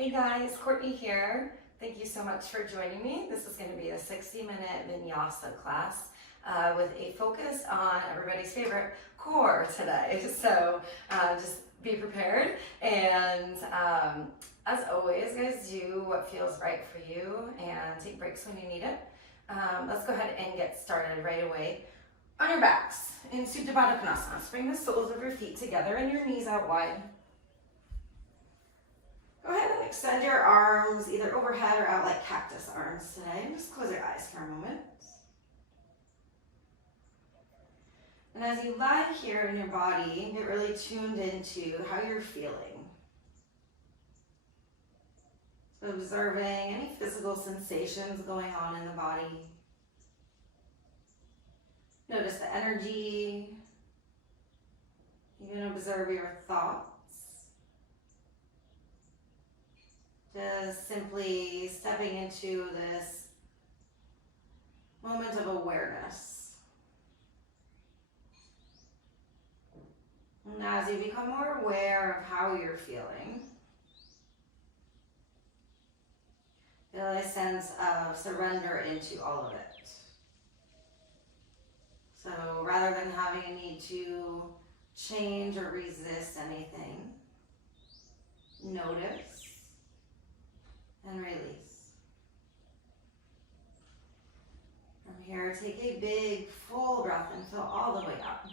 Hey guys, Courtney here. Thank you so much for joining me. This is going to be a 60-minute vinyasa class with a focus on everybody's favorite core today. So just be prepared, and as always, guys, do what feels right for you and take breaks when you need it. Let's go ahead and get started right away. On your backs in Supta Baddha Konasana, so bring the soles of your feet together and your knees out wide. Go ahead and extend your arms either overhead or out like cactus arms today. And just close your eyes for a moment. And as you lie here in your body, get really tuned into how you're feeling. So observing any physical sensations going on in the body. Notice the energy. You can observe your thoughts. Just simply stepping into this moment of awareness. And as you become more aware of how you're feeling, feel a sense of surrender into all of it. So rather than having a need to change or resist anything, notice and release. From here, take a big, full breath and fill all the way up.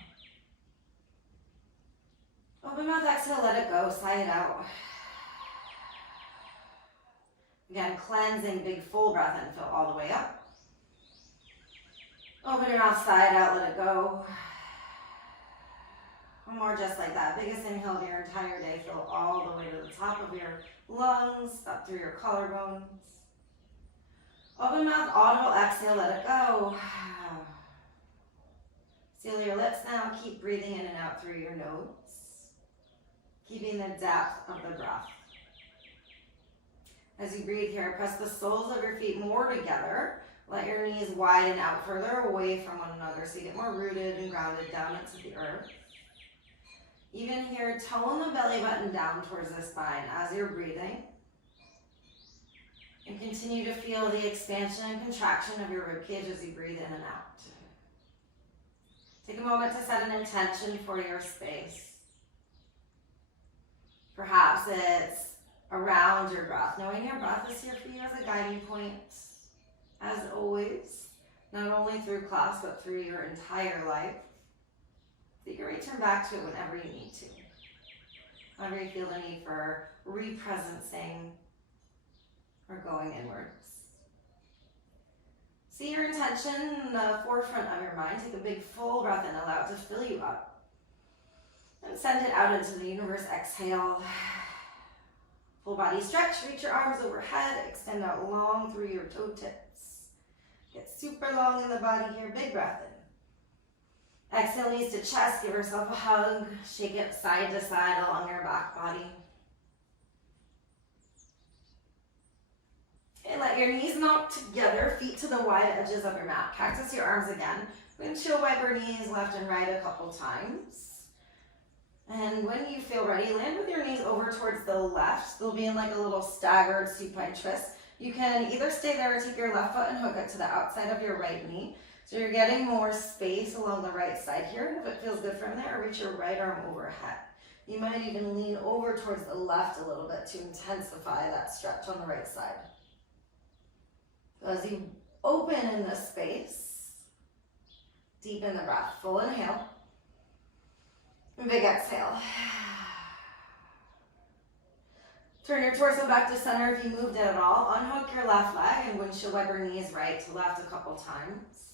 Open mouth, exhale, let it go, sigh it out. Again, cleansing, big, full breath and fill all the way up. Open your mouth, sigh it out, let it go. One more just like that. Biggest inhale of your entire day. Fill all the way to the top of your lungs, up through your collarbones. Open mouth, audible exhale, let it go. Seal your lips now. Keep breathing in and out through your nose, keeping the depth of the breath. As you breathe here, press the soles of your feet more together. Let your knees widen out further away from one another so you get more rooted and grounded down into the earth. Even here, tone the belly button down towards the spine as you're breathing. And continue to feel the expansion and contraction of your ribcage as you breathe in and out. Take a moment to set an intention for your space. Perhaps it's around your breath, knowing your breath is here for you as a guiding point, as always, not only through class, but through your entire life. That you can return back to it whenever you need to. Whenever you feel the need for represencing or going inwards. See your intention in the forefront of your mind. Take a big full breath in, allow it to fill you up. And send it out into the universe. Exhale. Full body stretch. Reach your arms overhead. Extend out long through your toe tips. Get super long in the body here. Big breath in. Exhale, knees to chest, give yourself a hug, shake it side to side along your back body. And let your knees melt together, feet to the wide edges of your mat. Cactus your arms again. Windshield wiper knees left and right a couple times. And when you feel ready, land with your knees over towards the left. They'll be in like a little staggered supine twist. You can either stay there or take your left foot and hook it to the outside of your right knee. So you're getting more space along the right side here. And if it feels good from there, reach your right arm overhead. You might even lean over towards the left a little bit to intensify that stretch on the right side. So as you open in this space, deepen the breath. Full inhale. And big exhale. Turn your torso back to center if you moved it at all. Unhook your left leg and windshield wiper knees right to left a couple times.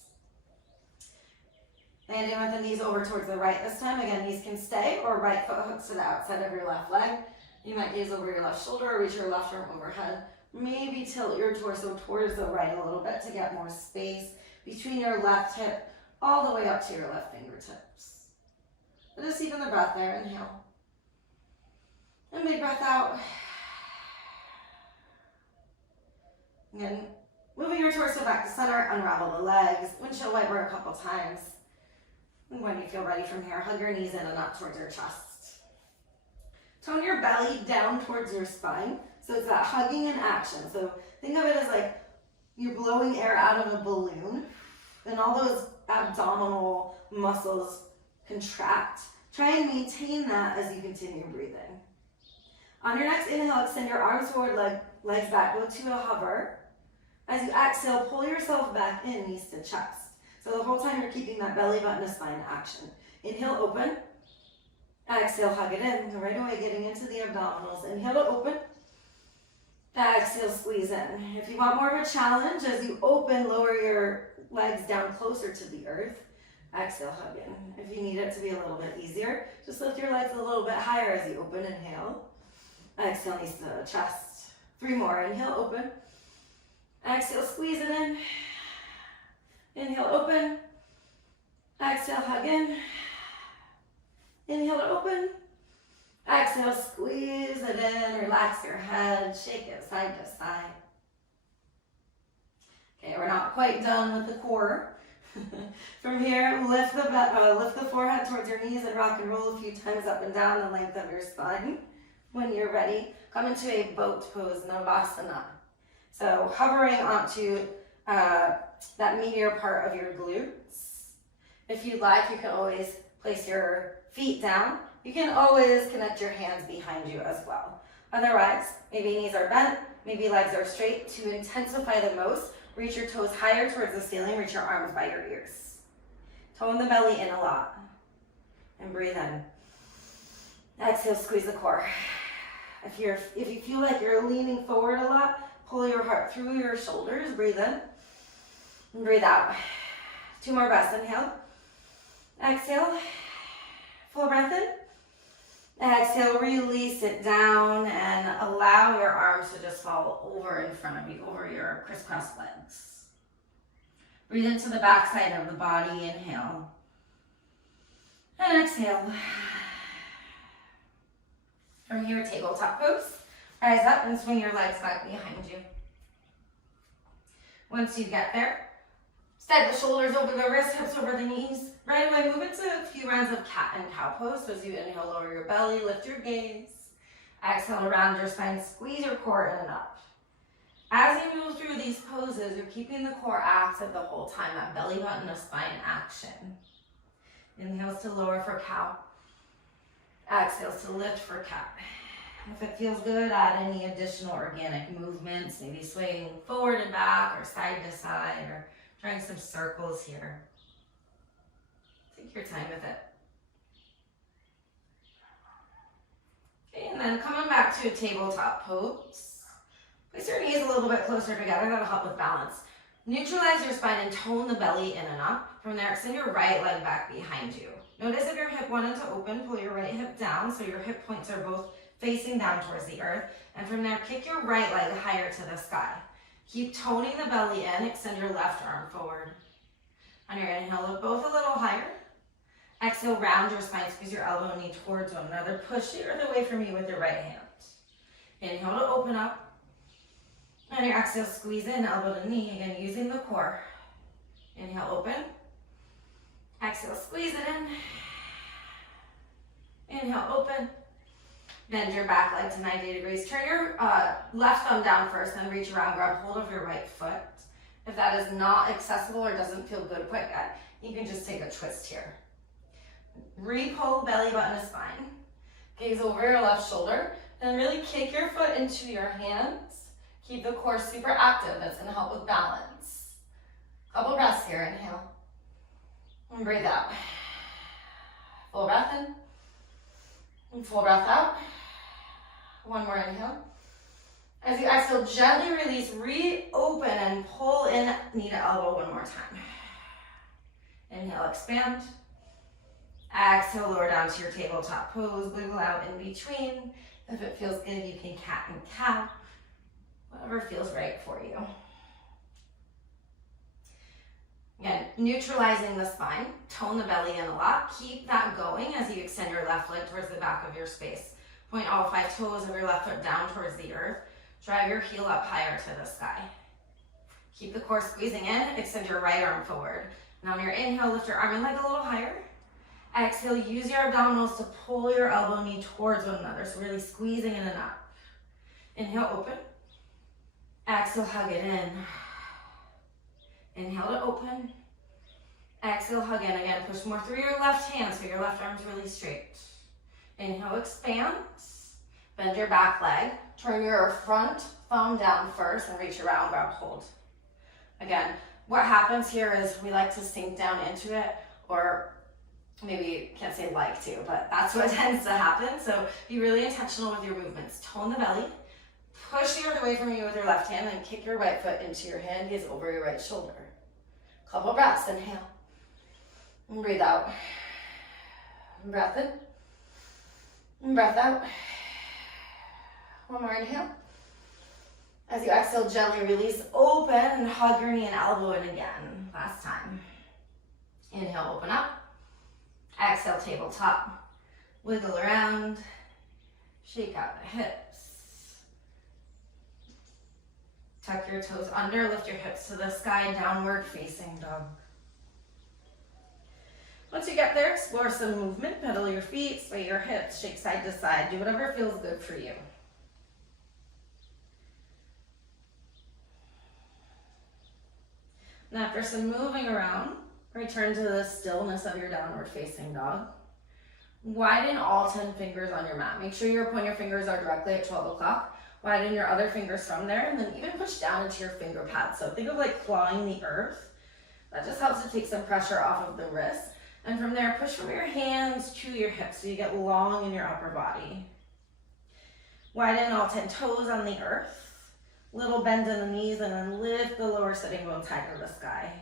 Landing with the knees over towards the right this time. Again, knees can stay or right foot hooks to the outside of your left leg. You might gaze over your left shoulder or reach your left arm overhead. Maybe tilt your torso towards the right a little bit to get more space between your left hip all the way up to your left fingertips. But just deepen the breath there. Inhale. And big breath out. Again, moving your torso back to center, unravel the legs. Windshield wiper a couple times. And when you feel ready from here, hug your knees in and up towards your chest. Tone your belly down towards your spine. So it's that hugging in action. So think of it as like you're blowing air out of a balloon and all those abdominal muscles contract. Try and maintain that as you continue breathing. On your next inhale, extend your arms forward, legs back, go to a hover. As you exhale, pull yourself back in, knees to chest. So the whole time you're keeping that belly button to spine action. Inhale, open. Exhale, hug it in. So right away, getting into the abdominals. Inhale to open. Exhale, squeeze in. If you want more of a challenge, as you open, lower your legs down closer to the earth. Exhale, hug in. If you need it to be a little bit easier, just lift your legs a little bit higher as you open. Inhale. Exhale, knees to chest. 3 more. Inhale, open. Exhale, squeeze it in. Inhale, open. Exhale, hug in. Inhale to open. Exhale, squeeze it in. Relax your head. Shake it side to side. Okay, we're not quite done with the core. From here, lift the forehead towards your knees and rock and roll a few times up and down the length of your spine. When you're ready, come into a boat pose, Navasana. So hovering onto that meatier part of your glutes. If you'd like, you can always place your feet down. You can always connect your hands behind you as well. Otherwise, maybe knees are bent, maybe legs are straight. To intensify the most, reach your toes higher towards the ceiling, reach your arms by your ears. Tone the belly in a lot. And breathe in. Exhale, squeeze the core. If you feel like you're leaning forward a lot, pull your heart through your shoulders, breathe in. And breathe out. 2 more breaths, inhale. Exhale. Full breath in. Exhale, release it down and allow your arms to just fall over in front of you, over your crisscross legs. Breathe into the back side of the body, inhale. And exhale. From here, tabletop pose. Rise up and swing your legs back behind you. Once you get there, step the shoulders over the wrists, hips over the knees. Right away, move into a few rounds of cat and cow pose. So as you inhale, lower your belly, lift your gaze. Exhale, around your spine, squeeze your core in and up. As you move through these poses, you're keeping the core active the whole time, that belly button to spine action. Inhales to lower for cow. Exhales to lift for cat. If it feels good, add any additional organic movements, maybe swaying forward and back or side to side or trying some circles here. Take your time with it. Okay, and then coming back to a tabletop pose. Place your knees a little bit closer together, that'll help with balance. Neutralize your spine and tone the belly in and up. From there, extend your right leg back behind you. Notice if your hip wanted to open, pull your right hip down so your hip points are both facing down towards the earth. And from there, kick your right leg higher to the sky. Keep toning the belly in, extend your left arm forward. On your inhale, look both a little higher. Exhale, round your spine, squeeze your elbow and knee towards one another. Push the earth away from you with your right hand. Inhale to open up. And your exhale, squeeze in, elbow to knee, again, using the core. Inhale, open. Exhale, squeeze it in. Inhale, open. Bend your back leg to 90 degrees. Turn your left thumb down first, then reach around, grab hold of your right foot. If that is not accessible or doesn't feel good quite yet, you can just take a twist here. Re-pull belly button to spine. Gaze over your left shoulder, and really kick your foot into your hands. Keep the core super active. That's going to help with balance. Couple breaths here. Inhale. And breathe out. Full breath in. And full breath out. 1 more inhale. As you exhale, gently release, reopen and pull in knee to elbow 1 more time. Inhale, expand. Exhale, lower down to your tabletop pose. Wiggle out in between. If it feels good, you can cat and cow. Whatever feels right for you. Again, neutralizing the spine, tone the belly in a lot. Keep that going as you extend your left leg towards the back of your space. Point all 5 toes of your left foot down towards the earth. Drive your heel up higher to the sky. Keep the core squeezing in, extend your right arm forward. Now on your inhale, lift your arm and leg a little higher. Exhale, use your abdominals to pull your elbow and knee towards one another. So really squeezing in and up. Inhale, open. Exhale, hug it in. Inhale to open. Exhale, hug in. Again, push more through your left hand so your left arm's really straight. Inhale, expand. Bend your back leg. Turn your front thumb down first and reach around, grab hold. Again, what happens here is we like to sink down into it, or maybe you can't say like to, but that's what tends to happen. So be really intentional with your movements. Tone the belly. Push the earth away from you with your left hand and kick your right foot into your hand, gaze over your right shoulder. Couple breaths, inhale. And breathe out. Breath in. And breath out. One more inhale. As you exhale, gently release, open, and hug your knee and elbow in again. Last time. Inhale, open up. Exhale, tabletop. Wiggle around. Shake out the hips. Tuck your toes under, lift your hips to the sky, downward facing dog. Once you get there, explore some movement. Pedal your feet, sway your hips, shake side to side. Do whatever feels good for you. And after some moving around, return to the stillness of your downward facing dog. Widen all 10 fingers on your mat. Make sure your pointer fingers are directly at 12 o'clock. Widen your other fingers from there, and then even push down into your finger pads. So think of like clawing the earth. That just helps to take some pressure off of the wrist. And from there, push from your hands to your hips so you get long in your upper body. Widen all 10 toes on the earth. Little bend in the knees, and then lift the lower sitting bones high to the sky.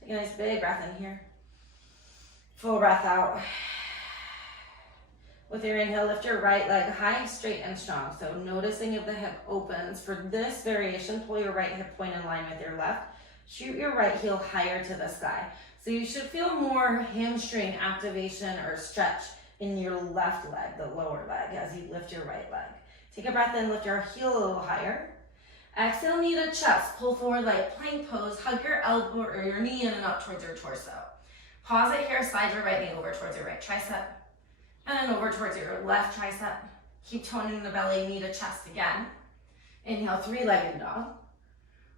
Take a nice big breath in here. Full breath out. With your inhale, lift your right leg high, straight, and strong. So noticing if the hip opens. For this variation, pull your right hip point in line with your left. Shoot your right heel higher to the sky. So you should feel more hamstring activation or stretch in your left leg, the lower leg, as you lift your right leg. Take a breath in, lift your heel a little higher. Exhale, knee to chest. Pull forward like plank pose. Hug your elbow or your knee in and up towards your torso. Pause it here, slide your right knee over towards your right tricep. And then over towards your left tricep. Keep toning the belly, knee to chest again. Inhale, three-legged dog.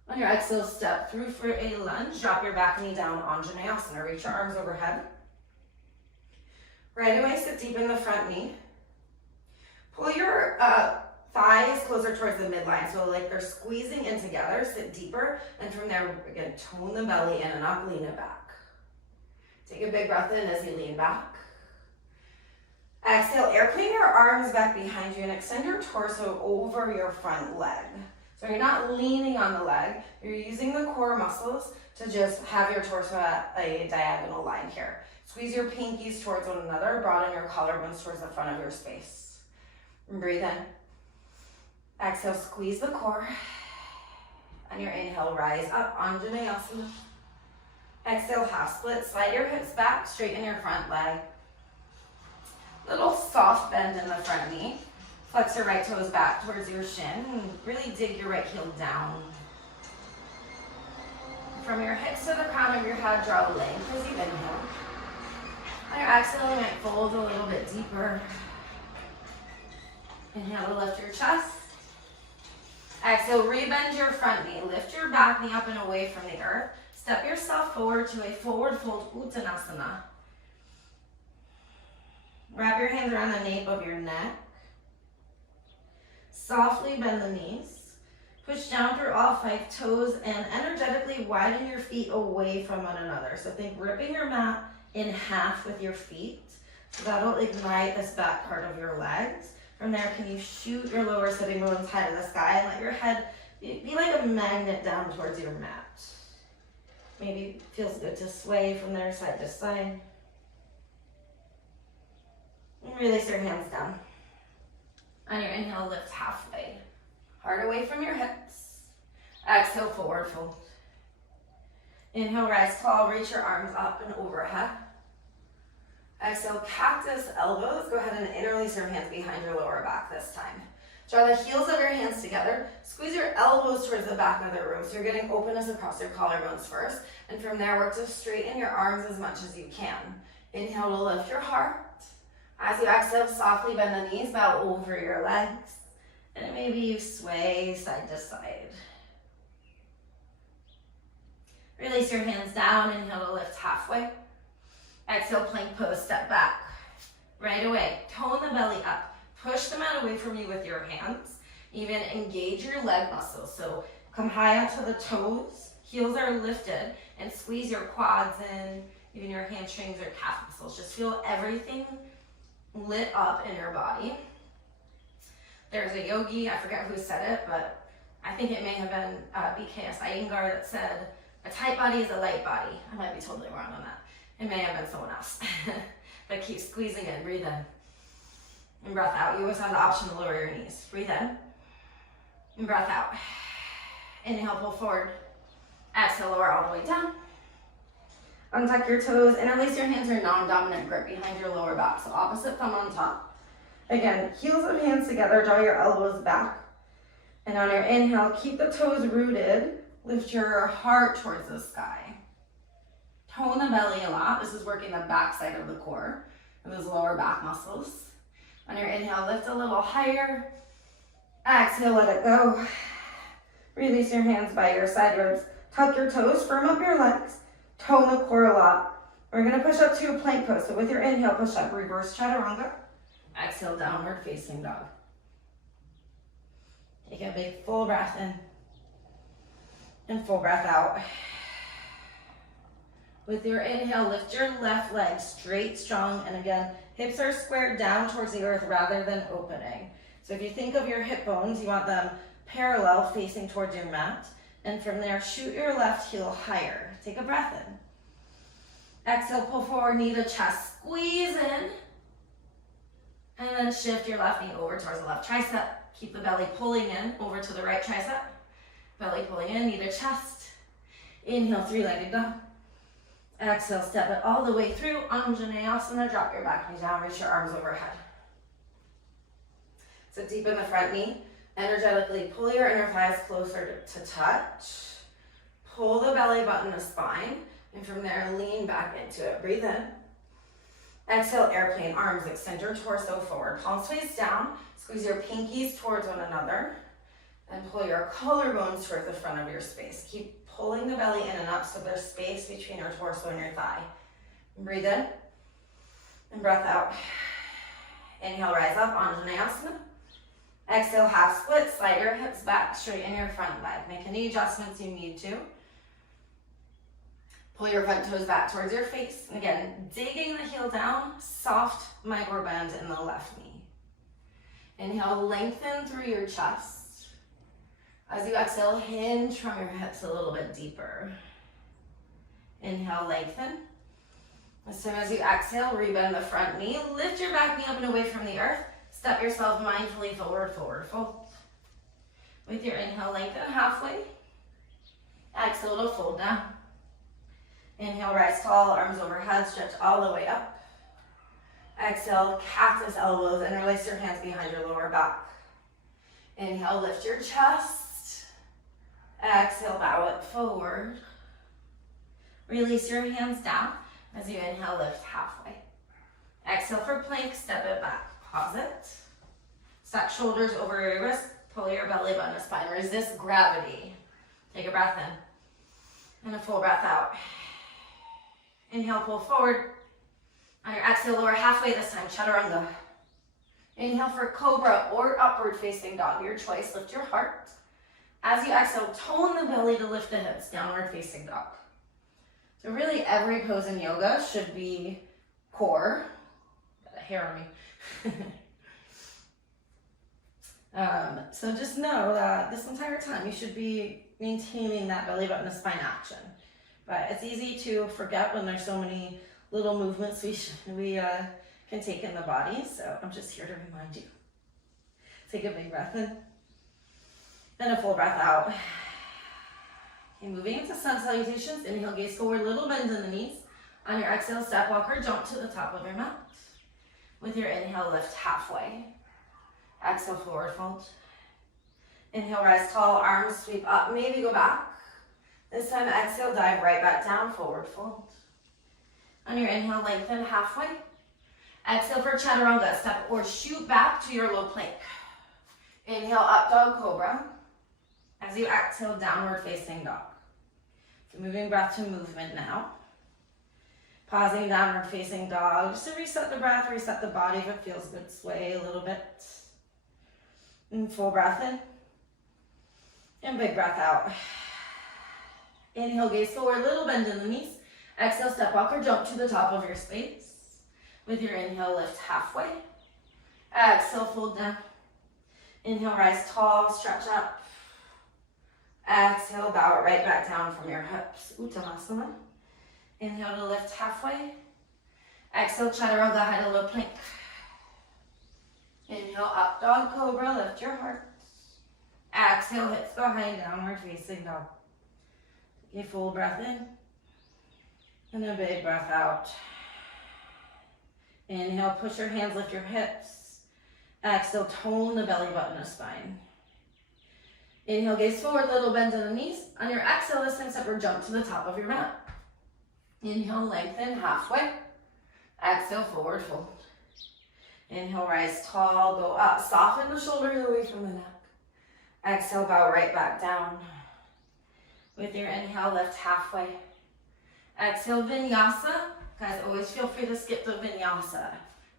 On your exhale, step through for a lunge. Drop your back knee down, Anjaneyasana. Reach your arms overhead. Right away, sit deep in the front knee. Pull your thighs closer towards the midline, so like they're squeezing in together. Sit deeper, and from there, again, tone the belly in and up, lean it back. Take a big breath in as you lean back. Exhale, airplane your arms back behind you and extend your torso over your front leg. So you're not leaning on the leg, you're using the core muscles to just have your torso at a diagonal line here. Squeeze your pinkies towards one another, broaden your collarbones towards the front of your space. And breathe in. Exhale, squeeze the core. On your inhale, rise up, Anjaneyasana. Exhale, half split, slide your hips back, straighten your front leg. Little soft bend in the front knee. Flex your right toes back towards your shin and really dig your right heel down. From your hips to the crown of your head, draw a length as you inhale. On your exhale, you might fold a little bit deeper. Inhale to lift your chest. Exhale, rebend your front knee. Lift your back knee up and away from the earth. Step yourself forward to a forward fold Uttanasana. Wrap your hands around the nape of your neck. Softly bend the knees. Push down through all 5 toes and energetically widen your feet away from one another. So think ripping your mat in half with your feet. So that'll ignite this back part of your legs. From there, can you shoot your lower sitting bones high to the sky and let your head be like a magnet down towards your mat. Maybe it feels good to sway from there side to side. And release your hands down. On your inhale, lift halfway. Heart away from your hips. Exhale, forward fold. Inhale, rise tall. Reach your arms up and overhead. Exhale, cactus elbows. Go ahead and interlace your hands behind your lower back this time. Draw the heels of your hands together. Squeeze your elbows towards the back of the room. So you're getting openness across your collarbones first. And from there, work to straighten your arms as much as you can. Inhale to lift your heart. As you exhale, softly bend the knees, bow over your legs. And maybe you sway side to side. Release your hands down, inhale to lift halfway. Exhale, plank pose, step back. Right away, tone the belly up. Push the mat away from you with your hands. Even engage your leg muscles. So come high up to the toes, heels are lifted, and squeeze your quads in, even your hamstrings or calf muscles. Just feel everything lit up in your body. There's a yogi, I forget who said it, but I think it may have been BKS Iyengar that said, a tight body is a light body. I might be totally wrong on that. It may have been someone else. But keep squeezing in, breathe in. And breath out. You always have the option to lower your knees. Breathe in. And breath out. Inhale, pull forward. Exhale, lower all the way down. Untuck your toes, interlace your hands or non-dominant grip behind your lower back. So opposite thumb on top. Again, heels of hands together, draw your elbows back. And on your inhale, keep the toes rooted. Lift your heart towards the sky. Tone the belly a lot. This is working the back side of the core and those lower back muscles. On your inhale, lift a little higher. Exhale, let it go. Release your hands by your side ribs. Tuck your toes, firm up your legs. Tone the core a lot. We're gonna push up to a plank pose. So with your inhale, push up, reverse chaturanga. Exhale, downward facing dog. Take a big full breath in and full breath out. With your inhale, lift your left leg straight, strong, and again, hips are squared down towards the earth rather than opening. So if you think of your hip bones, you want them parallel facing towards your mat. And from there, shoot your left heel higher. Take a breath in. Exhale, pull forward, knee to chest, squeeze in. And then shift your left knee over towards the left tricep. Keep the belly pulling in over to the right tricep. Belly pulling in, knee to chest. Inhale, three-legged dog. Exhale, step it all the way through. Anjaneyasana, drop your back knee down, reach your arms overhead. So deepen the front knee. Energetically pull your inner thighs closer to touch. Pull the belly button to spine. And from there, lean back into it. Breathe in. Exhale, airplane, arms, extend your torso forward. Palms face down. Squeeze your pinkies towards one another. And pull your collarbones towards the front of your space. Keep pulling the belly in and up so there's space between your torso and your thigh. Breathe in. And breath out. Inhale, rise up, Anjaneyasana. Exhale, half split, slide your hips back, straighten your front leg. Make any adjustments you need to. Pull your front toes back towards your face. And again, digging the heel down, soft micro bend in the left knee. Inhale, lengthen through your chest. As you exhale, hinge from your hips a little bit deeper. Inhale, lengthen. As soon as you exhale, rebend the front knee. Lift your back knee up and away from the earth. Step yourself mindfully forward, forward fold. With your inhale, lengthen halfway. Exhale to fold down. Inhale, rise tall, arms overhead, stretch all the way up. Exhale, cactus elbows, interlace your hands behind your lower back. Inhale, lift your chest. Exhale, bow it forward. Release your hands down as you inhale, lift halfway. Exhale for plank, step it back. Pause it. Stack shoulders over your wrist. Pull your belly button to spine. Resist gravity. Take a breath in. And a full breath out. Inhale, pull forward. On your exhale, lower halfway this time. Chaturanga. Inhale for cobra or upward facing dog. Your choice. Lift your heart. As you exhale, tone the belly to lift the hips. Downward facing dog. So really every pose in yoga should be core. Got a hair on me. So just know that this entire time you should be maintaining that belly button to spine action. But it's easy to forget when there's so many little movements we can take in the body. So I'm just here to remind you. Take a big breath in and a full breath out. Okay, moving into sun salutations. Inhale, gaze forward, little bend in the knees. On your exhale, step walker, jump to the top of your mat. With your inhale, lift halfway. Exhale, forward fold. Inhale, rise tall, arms sweep up, maybe go back. This time, exhale, dive right back down, forward fold. On your inhale, lengthen halfway. Exhale for chaturanga, step or shoot back to your low plank. Inhale, up dog cobra. As you exhale, downward facing dog. So moving breath to movement now. Pausing downward facing dog, just to reset the breath, reset the body. If it feels good, sway a little bit. And full breath in. And big breath out. Inhale, gaze forward, little bend in the knees. Exhale, step walk or jump to the top of your space. With your inhale, lift halfway. Exhale, fold down. Inhale, rise tall, stretch up. Exhale, bow it right back down from your hips. Uttanasana. Inhale to lift halfway. Exhale, chaturanga, high to low plank. Inhale, up dog cobra, lift your heart. Exhale, hips go high, downward facing dog. Take a full breath in. And a big breath out. Inhale, push your hands, lift your hips. Exhale, tone the belly button of spine. Inhale, gaze forward, little bend in the knees. On your exhale, this step or jump to the top of your mat. Inhale, lengthen halfway. Exhale, forward fold. Inhale, rise tall, go up. Soften the shoulders away from the neck. Exhale, bow right back down. With your inhale, lift halfway. Exhale, vinyasa. Guys, always feel free to skip the vinyasa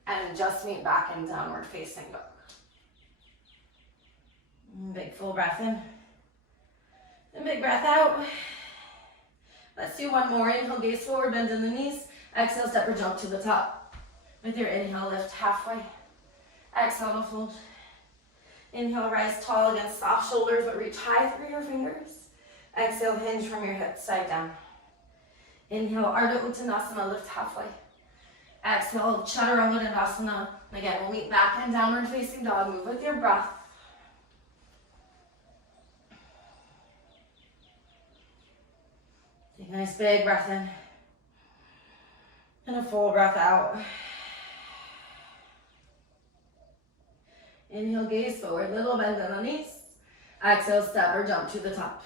and just meet back in downward facing dog. Big full breath in. And big breath out. Let's do one more. Inhale, gaze forward, bend in the knees. Exhale, step or jump to the top. With your inhale, lift halfway. Exhale to fold. Inhale, rise tall against soft shoulders, but reach high through your fingers. Exhale, hinge from your hips, side down. Inhale, Ardha Uttanasana, lift halfway. Exhale, Chaturanga Dandasana. Again, we'll meet back in downward facing dog. Move with your breath. Take a nice big breath in. And a full breath out. Inhale, gaze forward, little bend in the knees. Exhale, step or jump to the top.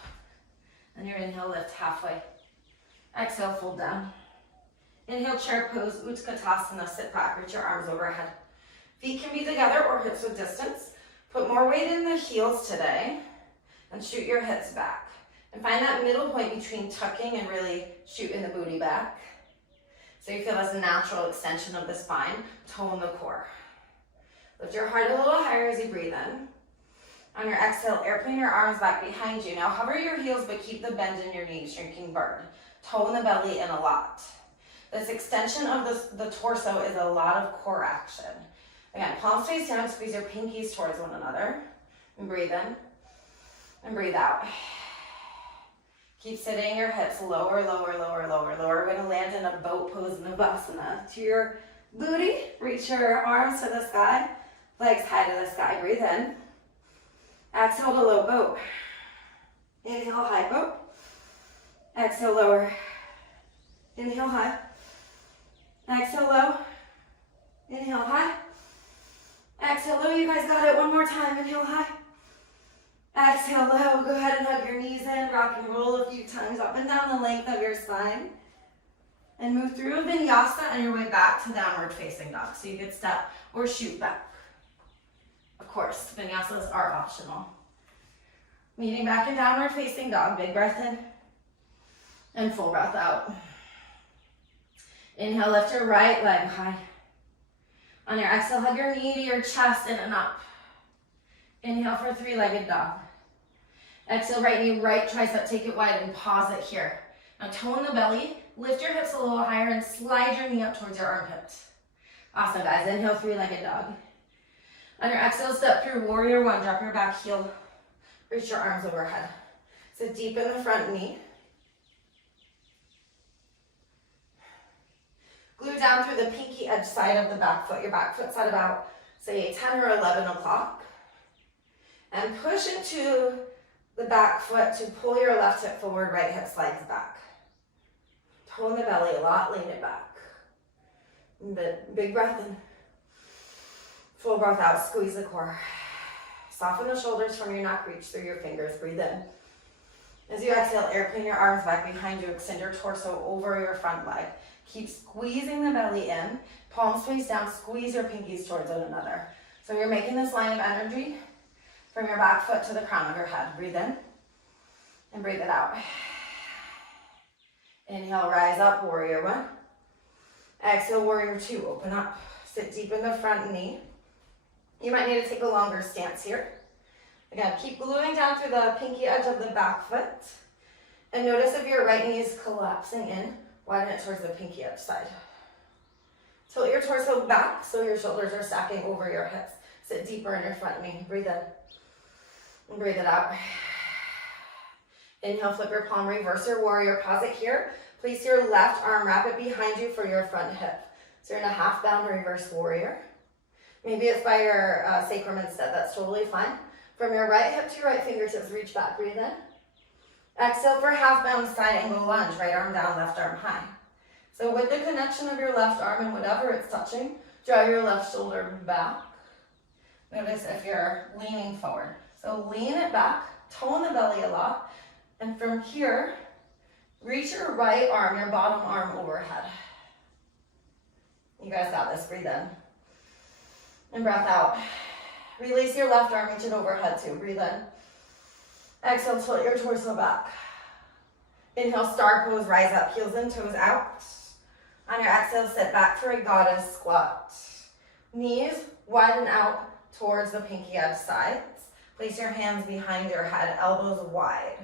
And your inhale, lift halfway. Exhale, fold down. Inhale, chair pose, Utkatasana, sit back, reach your arms overhead. Feet can be together or hips with distance. Put more weight in the heels today and shoot your hips back. And find that middle point between tucking and really shooting the booty back. So you feel this natural extension of the spine, tone the core. Lift your heart a little higher as you breathe in. On your exhale, airplane your arms back behind you. Now hover your heels, but keep the bend in your knees, shrinking bird. Tone the belly in a lot. This extension of the torso is a lot of core action. Again, palms face down, squeeze your pinkies towards one another. And breathe in. And breathe out. Keep sitting your hips lower, lower, lower, lower, lower. We're gonna land in a boat pose, Navasana. To your booty, reach your arms to the sky, legs high to the sky. Breathe in. Exhale to low boat. Inhale, high boat. Exhale, lower. Inhale, high. Exhale, low. Inhale, high. Exhale, low. You guys got it. One more time. Inhale, high. Exhale, low. Go ahead and hug your knees in. Rock and roll a few times up and down the length of your spine. And move through a vinyasa on your way back to downward facing dog. So you could step or shoot back. Of course, vinyasas are optional. Meeting back in downward facing dog. Big breath in. And full breath out. Inhale, lift your right leg high. On your exhale, hug your knee to your chest, in and up. Inhale for three-legged dog. Exhale, right knee, right tricep, take it wide and pause it here. Now tone the belly, lift your hips a little higher and slide your knee up towards your armpits. Awesome, guys. Inhale, three-legged dog. On your exhale, step through warrior one, drop your back heel, reach your arms overhead. So deepen the front knee. Glue down through the pinky edge side of the back foot. Your back foot's at about, say, 10 or 11 o'clock. And push into the back foot to pull your left hip forward, right hip slides back. Tone the belly a lot, lean it back. Big breath in. Full breath out, squeeze the core. Soften the shoulders from your neck, reach through your fingers, breathe in. As you exhale, airplane your arms back behind you, extend your torso over your front leg. Keep squeezing the belly in, palms face down, squeeze your pinkies towards one another. So you're making this line of energy Bring your back foot to the crown of your head. Breathe in and breathe it out. Inhale, rise up, warrior one. Exhale, warrior two, open up. Sit deep in the front knee. You might need to take a longer stance here. Again, keep gluing down through the pinky edge of the back foot. And notice if your right knee is collapsing in, widen it towards the pinky edge side. Tilt your torso back so your shoulders are stacking over your hips. Sit deeper in your front knee. Breathe in and breathe it out. Inhale, flip your palm, reverse your warrior. Pause it here. Place your left arm, wrap it behind you for your front hip. So you're in a half bound reverse warrior. Maybe it's by your sacrum instead. That's totally fine. From your right hip to your right fingertips, reach back. Breathe in. Exhale for half bound side angle lunge. Right arm down, left arm high. So with the connection of your left arm and whatever it's touching, draw your left shoulder back. Notice if you're leaning forward. So lean it back, tone the belly a lot. And from here, reach your right arm, your bottom arm overhead. You guys got this. Breathe in. And breath out. Release your left arm, reach it overhead too. Breathe in. Exhale, tilt your torso back. Inhale, star pose, rise up, heels in, toes out. On your exhale, sit back for a goddess squat. Knees widen out towards the pinky edge sides. Place your hands behind your head, elbows wide.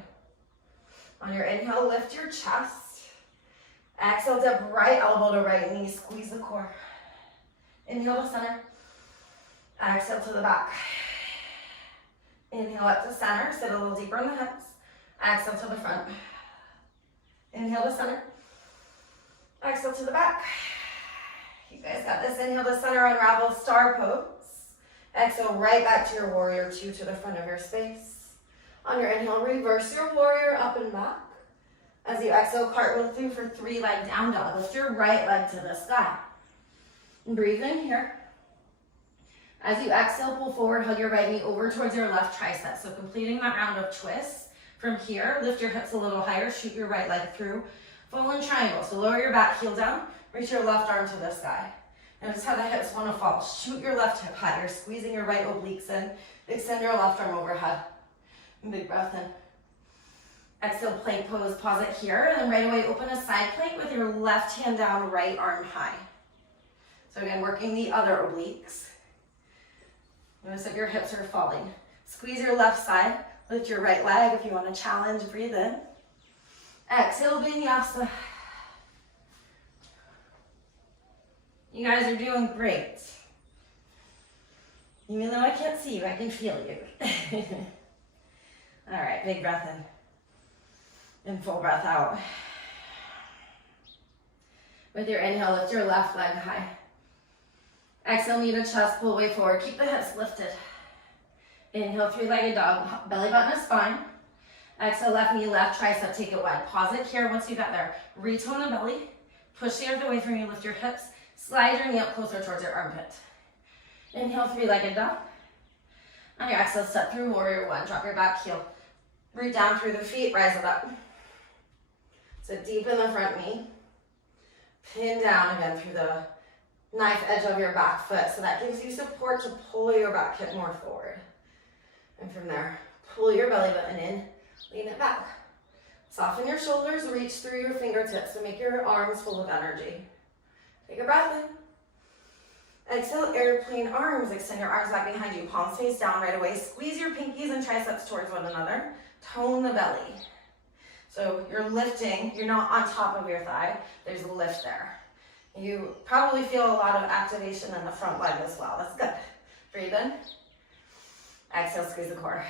On your inhale, lift your chest. Exhale, dip right elbow to right knee, squeeze the core. Inhale to center. Exhale to the back. Inhale up to center, sit a little deeper in the hips. Exhale to the front. Inhale to center. Exhale to the back. You guys got this. Inhale to center, unravel, star pose. Exhale right back to your warrior two to the front of your space. On your inhale, reverse your warrior up and back. As you exhale, cartwheel through for 3-leg down dog. Lift your right leg to the sky. And breathe in here. As you exhale, pull forward, hug your right knee over towards your left tricep. So completing that round of twists. From here, lift your hips a little higher, shoot your right leg through. Fallen triangle. So lower your back heel down, reach your left arm to the sky. Notice how the hips want to fall. Shoot your left hip higher, squeezing your right obliques in. Extend your left arm overhead. And big breath in. Exhale, plank pose, pause it here, and then right away open a side plank with your left hand down, right arm high. So again, working the other obliques. Notice if your hips are falling. Squeeze your left side, lift your right leg if you want to challenge, breathe in. Exhale, vinyasa. You guys are doing great. Even though I can't see you, I can feel you. All right, big breath in. And full breath out. With your inhale, lift your left leg high. Exhale, knee to chest, pull away forward. Keep the hips lifted. Inhale, 3-legged dog, belly button to spine. Exhale, left knee, left tricep, take it wide. Pause it here once you got there. Retone the belly. Push the earth away from you, lift your hips. Slide your knee up closer towards your armpit. Inhale, 3-legged dog. On your exhale, step through warrior one. Drop your back heel. Root down through the feet, rise it up. Sit deep in the front knee. Pin down again through the knife edge of your back foot. So that gives you support to pull your back hip more forward. And from there, pull your belly button in, lean it back. Soften your shoulders, reach through your fingertips to make your arms full of energy. Take a breath in. Exhale, airplane arms. Extend your arms back behind you. Palms face down right away. Squeeze your pinkies and triceps towards one another. Tone the belly. So you're lifting, you're not on top of your thigh. There's a lift there. You probably feel a lot of activation in the front leg as well. That's good. Breathe in. Exhale, squeeze the core.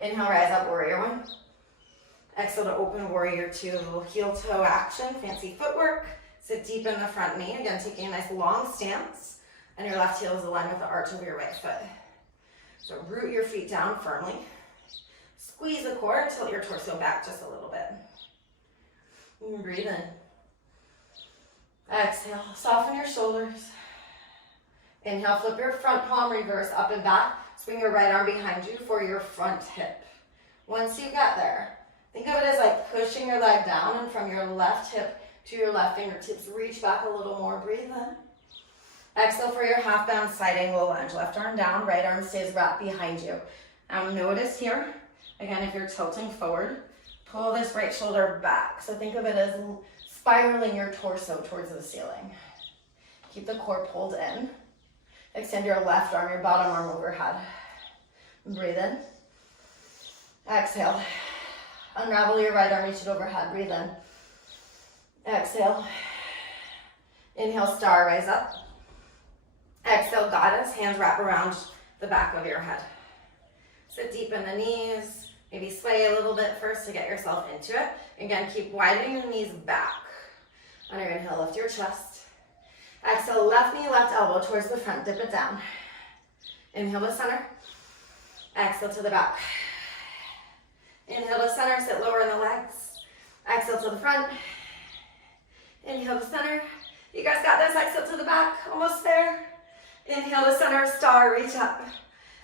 Inhale, rise up, warrior one. Exhale to open warrior two. A little heel toe action, fancy footwork. Sit deep in the front knee. Again, taking a nice long stance. And your left heel is aligned with the arch of your right foot. So root your feet down firmly. Squeeze the core, tilt your torso back just a little bit. And breathe in. Exhale, soften your shoulders. Inhale, flip your front palm, reverse up and back. Swing your right arm behind you for your front hip. Once you get there, think of it as like pushing your leg down, and from your left hip to your left fingertips, reach back a little more. Breathe in. Exhale for your half bound side angle lunge. Left arm down, right arm stays wrapped behind you. Notice here, again, if you're tilting forward, pull this right shoulder back. So think of it as spiraling your torso towards the ceiling. Keep the core pulled in. Extend your left arm, your bottom arm overhead. Breathe in. Exhale. Unravel your right arm, reach it overhead. Breathe in. Exhale. Inhale, star, rise up. Exhale, goddess, hands wrap around the back of your head. Sit deep in the knees. Maybe sway a little bit first to get yourself into it. Again, keep widening the knees back. On your inhale, lift your chest. Exhale, left knee, left elbow towards the front, dip it down. Inhale to center. Exhale to the back. Inhale to center, sit lower in the legs. Exhale to the front. Inhale to center. You guys got this, exhale to the back, almost there. Inhale to center, star, reach up.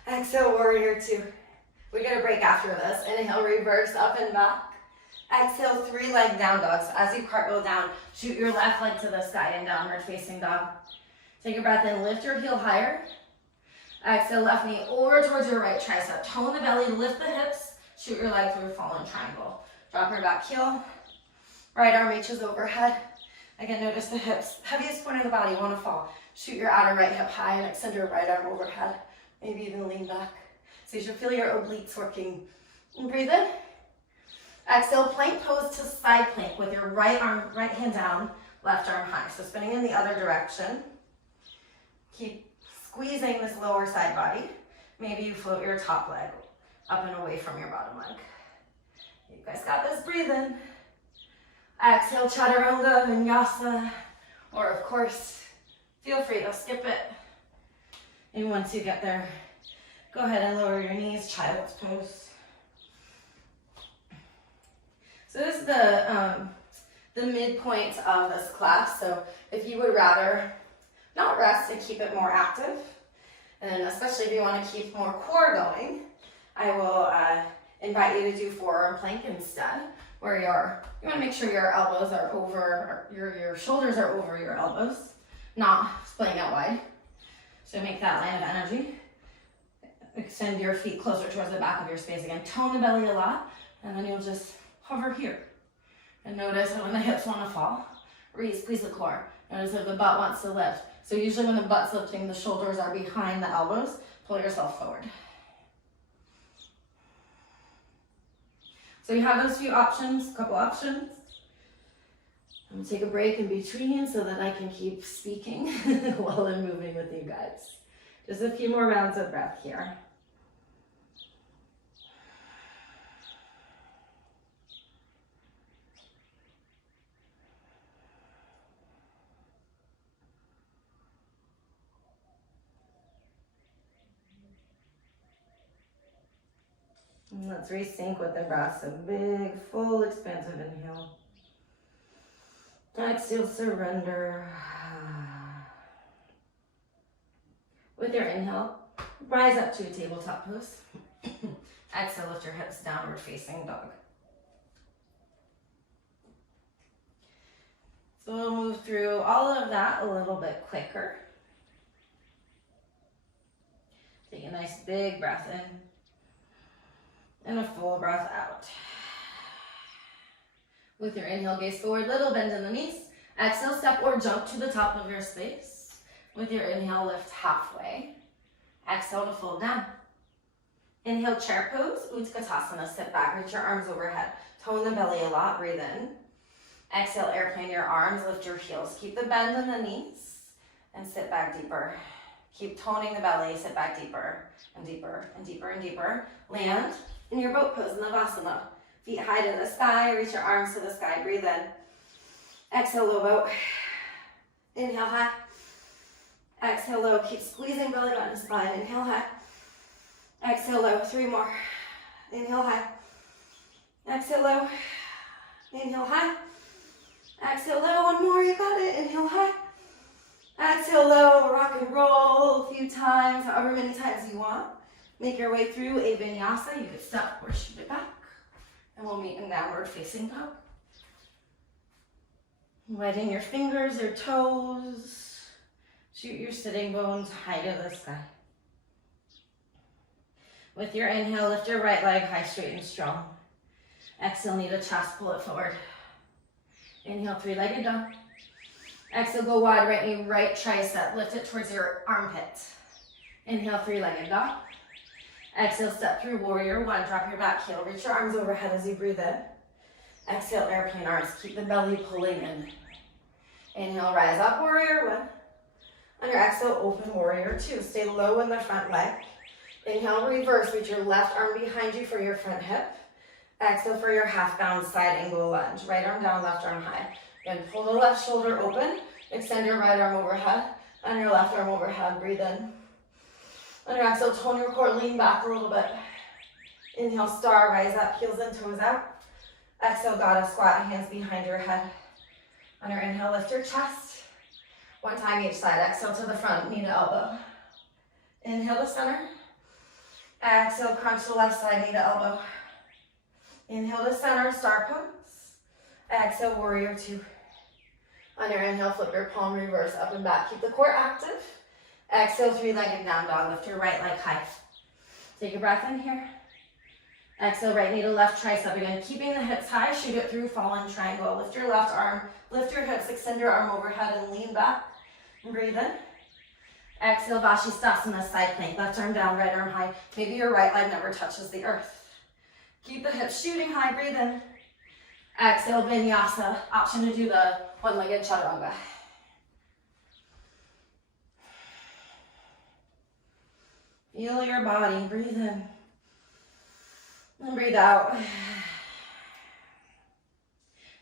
Exhale, warrior two. We get a break after this. Inhale, reverse, up and back. Exhale, 3-leg down dog. So as you cartwheel down, shoot your left leg to the sky in downward facing dog. Take a breath in, lift your heel higher. Exhale, left knee over towards your right tricep. Tone the belly, lift the hips, shoot your leg through fallen triangle. Drop your back heel. Right arm reaches overhead. Again, notice the hips. Heaviest point of the body, you want to fall. Shoot your outer right hip high and extend your right arm overhead. Maybe even lean back. So you should feel your obliques working. And breathe in. Exhale, plank pose to side plank with your right hand down, left arm high. So spinning in the other direction. Keep squeezing this lower side body. Maybe you float your top leg up and away from your bottom leg. You guys got this, breathe in. Exhale, chaturanga, vinyasa, or of course, feel free to skip it. And once you get there, go ahead and lower your knees, child's pose. So this is the midpoint of this class. So if you would rather not rest and keep it more active, and especially if you want to keep more core going, I will invite you to do forearm plank instead, where you want to make sure your elbows are over, your shoulders are over your elbows, not splitting out wide. So make that line of energy. Extend your feet closer towards the back of your space again. Tone the belly a lot, and then you'll just hover here. And notice when the hips want to fall, squeeze the core. Notice if the butt wants to lift. So usually when the butt's lifting, the shoulders are behind the elbows. Pull yourself forward. So you have those few options, a couple options. I'm gonna take a break in between so that I can keep speaking while I'm moving with you guys. Just a few more rounds of breath here. And let's resync with the breath. So big, full, expansive inhale. Exhale, surrender. With your inhale, rise up to a tabletop pose. Exhale, lift your hips, downward facing dog. So we'll move through all of that a little bit quicker. Take a nice big breath in. And a full breath out. With your inhale, gaze forward, little bend in the knees. Exhale, step or jump to the top of your space. With your inhale, lift halfway. Exhale to fold down. Inhale, chair pose, Utkatasana, sit back, reach your arms overhead. Tone the belly a lot, breathe in. Exhale, airplane your arms, lift your heels. Keep the bend in the knees and sit back deeper. Keep toning the belly, sit back deeper and deeper and deeper and deeper. Land in your boat pose, Navasana. Feet high to the sky, reach your arms to the sky, breathe in. Exhale, low boat. Inhale, high. Exhale, low. Keep squeezing belly button, spine. Inhale, high. Exhale, low. 3 more. Inhale, high. Exhale, low. Inhale, high. Exhale, low. 1 more, you got it. Inhale, high. Exhale, low. Rock and roll a few times, however many times you want. Make your way through a vinyasa. You can step or shoot it back. And we'll meet in downward facing dog. Wetting your fingers, your toes. Shoot your sitting bones high to the sky. With your inhale, lift your right leg high, straight and strong. Exhale, knee to chest, pull it forward. Inhale, three-legged dog. Exhale, go wide, right knee, right tricep. Lift it towards your armpit. Inhale, three-legged dog. Exhale, step through warrior one. Drop your back heel. Reach your arms overhead as you breathe in. Exhale, airplane arms. Keep the belly pulling in. Inhale, rise up, warrior one. On your exhale, open warrior two. Stay low in the front leg. Inhale, reverse. Reach your left arm behind you for your front hip. Exhale for your half bound side angle lunge. Right arm down, left arm high. Again, pull the left shoulder open. Extend your right arm overhead. And your left arm overhead. Breathe in. On your exhale, tone your core, lean back a little bit. Inhale, star, rise up, heels and toes out. Exhale, goddess squat, hands behind your head. On your inhale, lift your chest. One time each side. Exhale to the front, knee to elbow. Inhale to center. Exhale, crunch the left side, knee to elbow. Inhale to center, star pose. Exhale, warrior two. On your inhale, flip your palm, reverse, up and back. Keep the core active. Exhale, three-legged down dog. Lift your right leg high. Take a breath in here. Exhale, right knee to left tricep. Again, keeping the hips high, shoot it through, fallen triangle. Lift your left arm, lift your hips, extend your arm overhead and lean back. And breathe in. Exhale, Vashisthasana, side plank. Left arm down, right arm high. Maybe your right leg never touches the earth. Keep the hips shooting high, breathe in. Exhale, Vinyasa. Option to do the one-legged chaturanga. Feel your body, breathe in. And breathe out.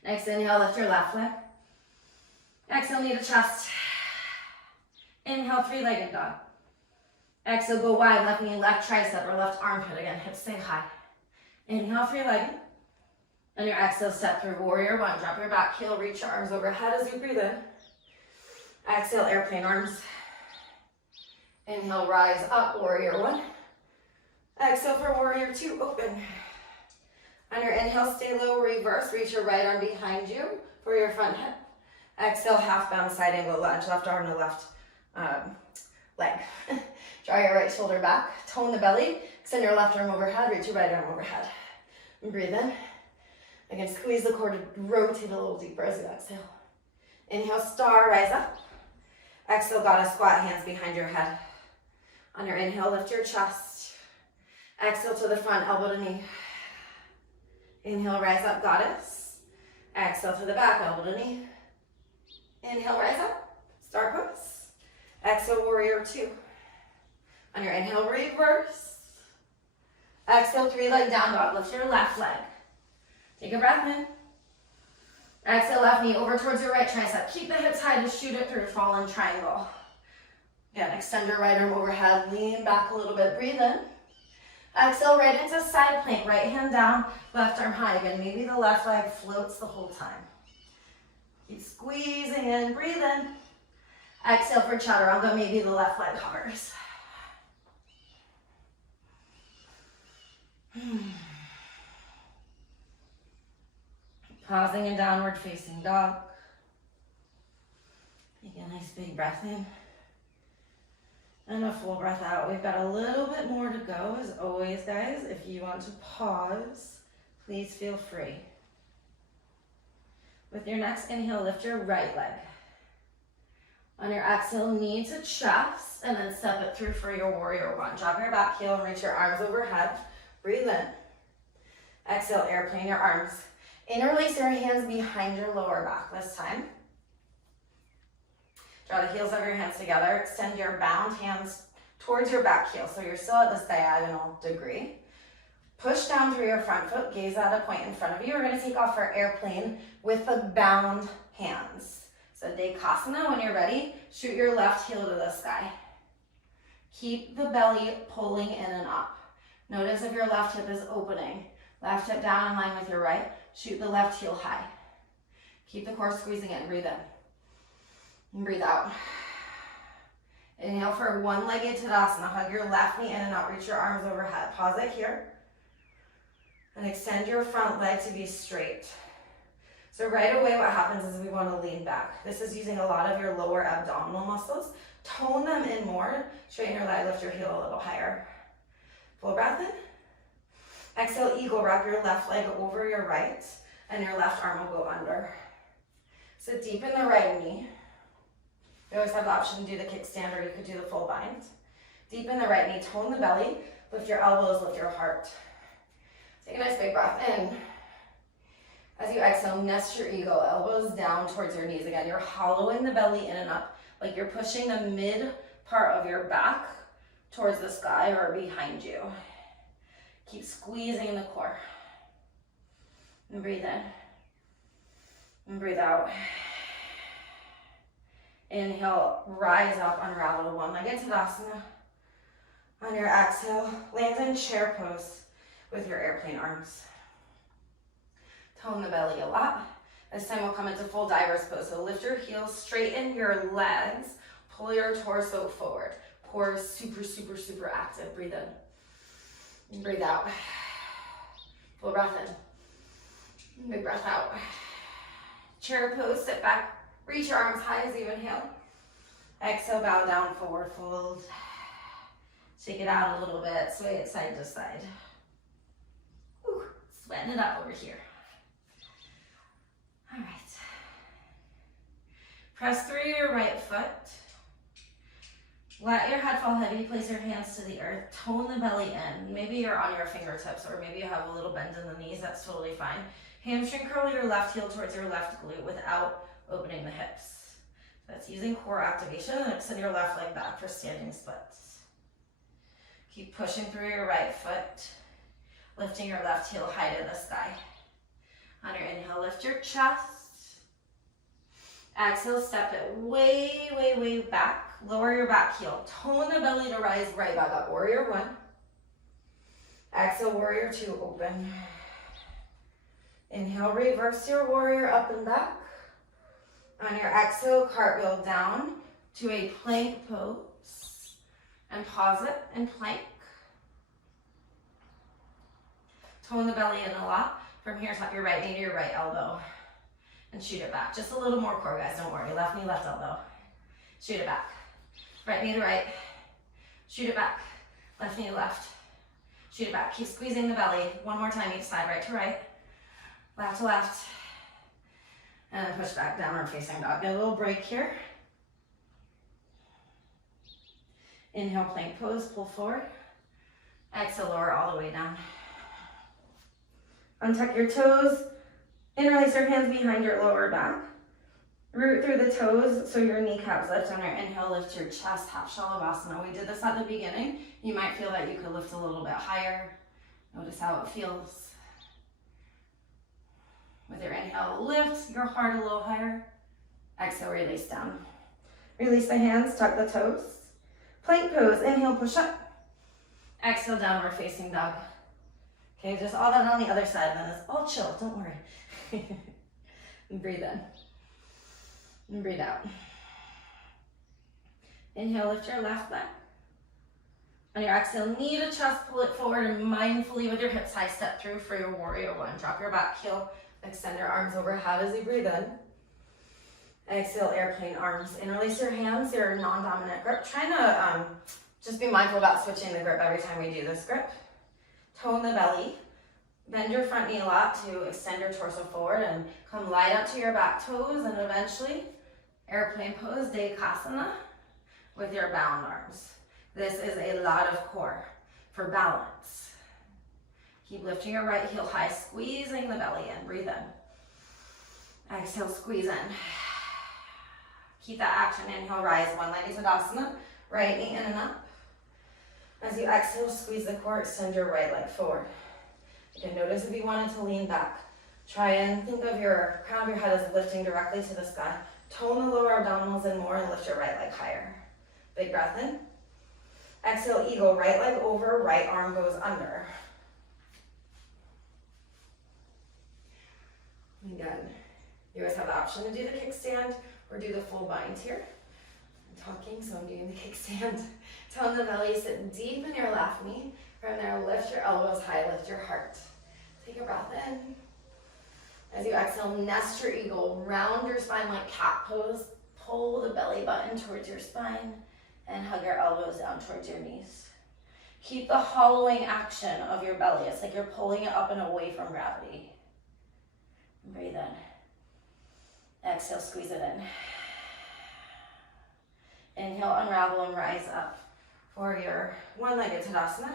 Next inhale, lift your left leg. Exhale, knee to chest. Inhale, three-legged dog. Exhale, go wide, left knee, left tricep or left armpit. Again, hips stay high. Inhale, three-legged. On your exhale, step through warrior one. Drop your back heel, reach your arms overhead as you breathe in. Exhale, airplane arms. Inhale, rise up, warrior one. Exhale for warrior two, open. On your inhale, stay low, reverse. Reach your right arm behind you for your front hip. Exhale, half bound side angle lunge. Left arm to left leg. Draw your right shoulder back. Tone the belly. Extend your left arm overhead. Reach your right arm overhead. And breathe in. Again, squeeze the core to rotate a little deeper as you exhale. Inhale, star, rise up. Exhale, goddess squat, hands behind your head. On your inhale, lift your chest. Exhale to the front, elbow to knee. Inhale, rise up, goddess. Exhale to the back, elbow to knee. Inhale, rise up, star pose. Exhale, warrior two. On your inhale, reverse. Exhale, three-leg down dog. Lift your left leg. Take a breath in. Exhale, left knee over towards your right tricep. Keep the hips high to shoot it through, fallen triangle. Again, extend your right arm overhead, lean back a little bit, breathe in. Exhale, right into side plank, right hand down, left arm high. Again, maybe the left leg floats the whole time. Keep squeezing in, breathe in. Exhale for chaturanga, maybe the left leg hovers. Pausing in downward facing dog. Take a nice big breath in. And a full breath out. We've got a little bit more to go as always, guys. If you want to pause, please feel free. With your next inhale, lift your right leg. On your exhale, knee to chest, and then step it through for your warrior one. Drop your back heel and reach your arms overhead. Breathe in. Exhale, airplane your arms. Interlace your hands behind your lower back this time. Draw the heels of your hands together. Extend your bound hands towards your back heel, so you're still at this diagonal degree. Push down through your front foot, gaze at a point in front of you. We're gonna take off our airplane with the bound hands. So Dekasana, when you're ready, shoot your left heel to the sky. Keep the belly pulling in and up. Notice if your left hip is opening. Left hip down in line with your right. Shoot the left heel high. Keep the core squeezing in, breathe in. And breathe out. Inhale for one-legged Tadasana. Hug your left knee in and out. Reach your arms overhead. Pause it here. And extend your front leg to be straight. So right away what happens is we want to lean back. This is using a lot of your lower abdominal muscles. Tone them in more. Straighten your leg, lift your heel a little higher. Full breath in. Exhale, eagle. Wrap your left leg over your right and your left arm will go under. So deepen the right knee. You always have the option to do the kickstand or you could do the full bind. Deepen the right knee, tone the belly, lift your elbows, lift your heart. Take a nice big breath in. As you exhale, nest your eagle, elbows down towards your knees. Again, you're hollowing the belly in and up, like you're pushing the mid part of your back towards the sky or behind you. Keep squeezing the core. And breathe in. And breathe out. Inhale, rise up, unravel one-legged Tadasana. On your exhale, land in chair pose with your airplane arms. Tone the belly a lot. This time we'll come into full diver's pose. So lift your heels, straighten your legs, pull your torso forward. Core is super, super, super active. Breathe in. And breathe out. Full breath in. Big breath out. Chair pose, sit back. Reach your arms high as you inhale. Exhale, bow down, forward fold. Shake it out a little bit, sway it side to side. Ooh, sweating it up over here. All right. Press through your right foot. Let your head fall heavy, place your hands to the earth, tone the belly in. Maybe you're on your fingertips or maybe you have a little bend in the knees, that's totally fine. Hamstring curl your left heel towards your left glute without opening the hips. That's using core activation and extend your left leg back for standing splits. Keep pushing through your right foot, lifting your left heel high to the sky. On your inhale, lift your chest. Exhale, step it way, way, way back. Lower your back heel. Tone the belly to rise right back up. Warrior one. Exhale, warrior two, open. Inhale, reverse your warrior up and back. On your exhale, cartwheel down to a plank pose. And pause it and plank. Tone the belly in a lot. From here, tap your right knee to your right elbow. And shoot it back. Just a little more core, guys, don't worry. Left knee, left elbow. Shoot it back. Right knee to right. Shoot it back. Left knee to left. Shoot it back. Keep squeezing the belly. One more time each side, right to right. Left to left. And then push back, downward facing dog. Get a little break here. Inhale, plank pose, pull forward. Exhale, lower all the way down. Untuck your toes. Interlace your hands behind your lower back. Root through the toes so your kneecaps lift. On your inhale, lift your chest, half Shalabhasana. We did this at the beginning. You might feel that you could lift a little bit higher. Notice how it feels. With your inhale, lift your heart a little higher. Exhale, release down. Release the hands, tuck the toes. Plank pose, inhale, push up. Exhale, downward facing dog. Okay, just all that on the other side, then it's all chill, don't worry. And breathe in. And breathe out. Inhale, lift your left leg. On your exhale, knee to chest, pull it forward, and mindfully with your hips high, step through for your warrior one. Drop your back heel, extend your arms overhead as you breathe in. Exhale, airplane arms. Interlace your hands, your non-dominant grip. Trying to just be mindful about switching the grip every time we do this grip. Tone the belly. Bend your front knee a lot to extend your torso forward and come light up to your back toes and eventually airplane pose, Dekasana, with your bound arms. This is a lot of core for balance. Keep lifting your right heel high, squeezing the belly in. Breathe in. Exhale, squeeze in. Keep that action. Inhale, rise, one-legged Tadasana. Right knee in and up. As you exhale, squeeze the core, extend your right leg forward. You can notice if you wanted to lean back. Try and think of your crown of your head as lifting directly to the sky. Tone the lower abdominals in more and lift your right leg higher. Big breath in. Exhale, eagle, right leg over, right arm goes under. Again, you always have the option to do the kickstand or do the full bind here. I'm talking, so I'm doing the kickstand. Tone the belly, sit deep in your left knee. From there, lift your elbows high, lift your heart. Take a breath in. As you exhale, nest your eagle, round your spine like cat pose, pull the belly button towards your spine, and hug your elbows down towards your knees. Keep the hollowing action of your belly. It's like you're pulling it up and away from gravity. Breathe in. Exhale, squeeze it in. Inhale, unravel and rise up for your one-legged Tadasana.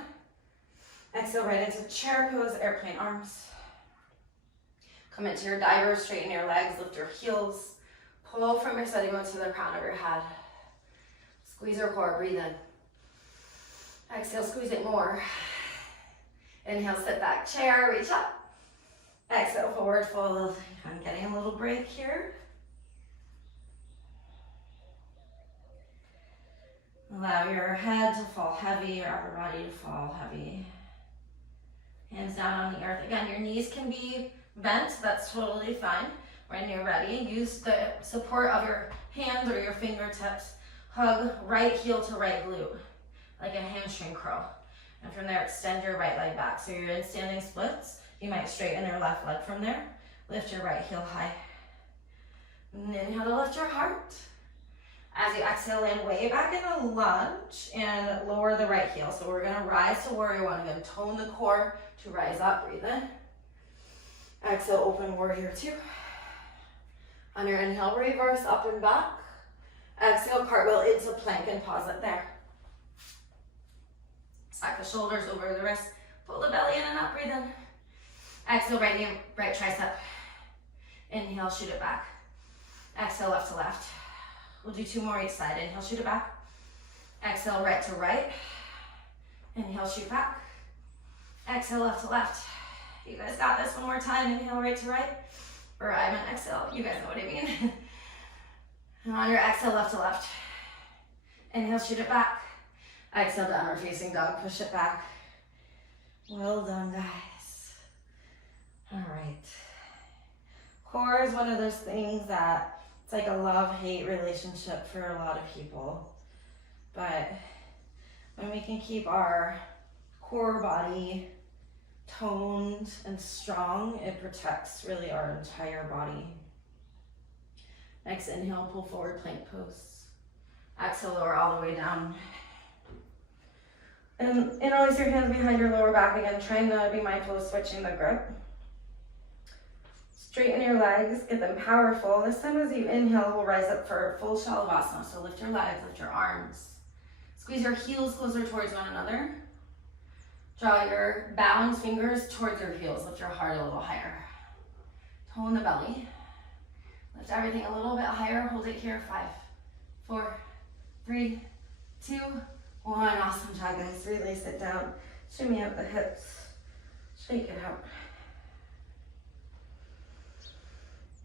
Exhale right into chair pose, airplane arms. Come into your diver, straighten your legs, lift your heels. Pull from your sitting bone to the crown of your head. Squeeze your core, breathe in. Exhale, squeeze it more. Inhale, sit back, chair, reach up. Exhale, forward fold. I'm getting a little break here. Allow your head to fall heavy, your upper body to fall heavy. Hands down on the earth. Again, your knees can be bent, that's totally fine. When you're ready, use the support of your hands or your fingertips. Hug right heel to right glute, like a hamstring curl. And from there, extend your right leg back. So you're in standing splits. You might straighten your left leg from there. Lift your right heel high. And inhale to lift your heart. As you exhale, land way back in a lunge and lower the right heel. So we're gonna rise to warrior one. Again, tone the core to rise up, breathe in. Exhale, open warrior two. On your inhale, reverse up and back. Exhale, cartwheel into plank and pause it there. Stack the shoulders over the wrists. Pull the belly in and up, breathe in. Exhale, right knee, right tricep. Inhale, shoot it back. Exhale, left to left. We'll do two more each side. Inhale, shoot it back. Exhale, right to right. Inhale, shoot back. Exhale, left to left. You guys got this. One more time. Inhale, right to right. Or I meant exhale. You guys know what I mean. And on your exhale, left to left. Inhale, shoot it back. Exhale, downward facing dog. Push it back. Well done, guys. All right. Core is one of those things that it's like a love-hate relationship for a lot of people. But when we can keep our core body toned and strong, it protects really our entire body. Next, inhale, pull forward, plank pose. Exhale, lower all the way down. And interlace your hands behind your lower back again, trying to be mindful of switching the grip. Straighten your legs, get them powerful. This time as you inhale, we'll rise up for full Shalabhasana. So lift your legs, lift your arms. Squeeze your heels closer towards one another. Draw your bound fingers towards your heels. Lift your heart a little higher. Tone the belly. Lift everything a little bit higher. Hold it here. 5, 4, 3, 2, 1. Awesome job, guys. Release it down. Shimmy out the hips. Shake it out.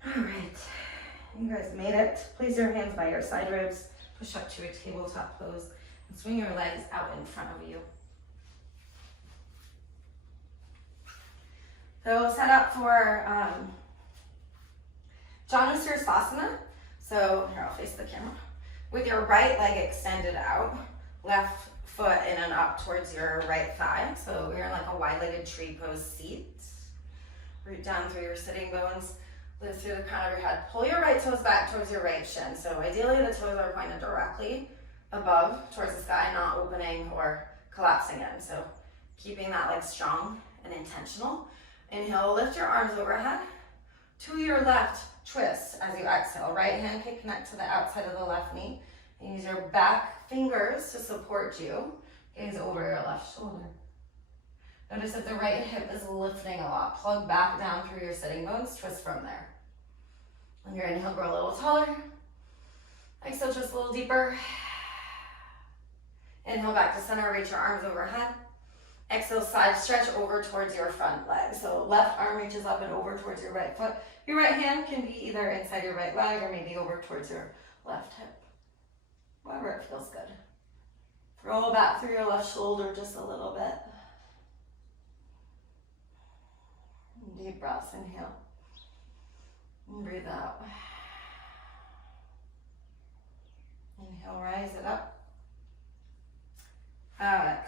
All right. You guys made it. Place your hands by your side ribs. Push up to a tabletop pose. And swing your legs out in front of you. So set up for Janusirsasana. So here, I'll face the camera. With your right leg extended out, left foot in and up towards your right thigh. So we're in like a wide-legged tree pose seat. Root down through your sitting bones. Lift through the crown of your head. Pull your right toes back towards your right shin. So ideally the toes are pointed directly above towards the sky, not opening or collapsing in. So keeping that leg strong and intentional. Inhale, lift your arms overhead. To your left, twist as you exhale. Right hand can connect to the outside of the left knee. And use your back fingers to support you. Gaze over your left shoulder. Notice if the right hip is lifting a lot. Plug back down through your sitting bones. Twist from there. On your inhale, grow a little taller. Exhale, twist a little deeper. Inhale, back to center. Reach your arms overhead. Exhale, side stretch over towards your front leg. So left arm reaches up and over towards your right foot. Your right hand can be either inside your right leg or maybe over towards your left hip. Wherever it feels good. Roll back through your left shoulder just a little bit. Deep breaths, inhale. And breathe out. Inhale, rise it up.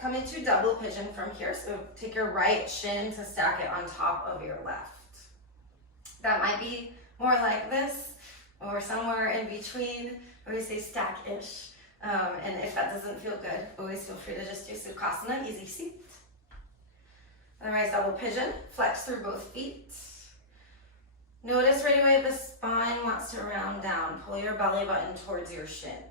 Come into double pigeon from here. So take your right shin to stack it on top of your left. That might be more like this or somewhere in between. I always say stack-ish. And if that doesn't feel good, always feel free to just do Sukhasana, easy seat. Otherwise, double pigeon, flex through both feet. Notice right away the spine wants to round down. Pull your belly button towards your shin.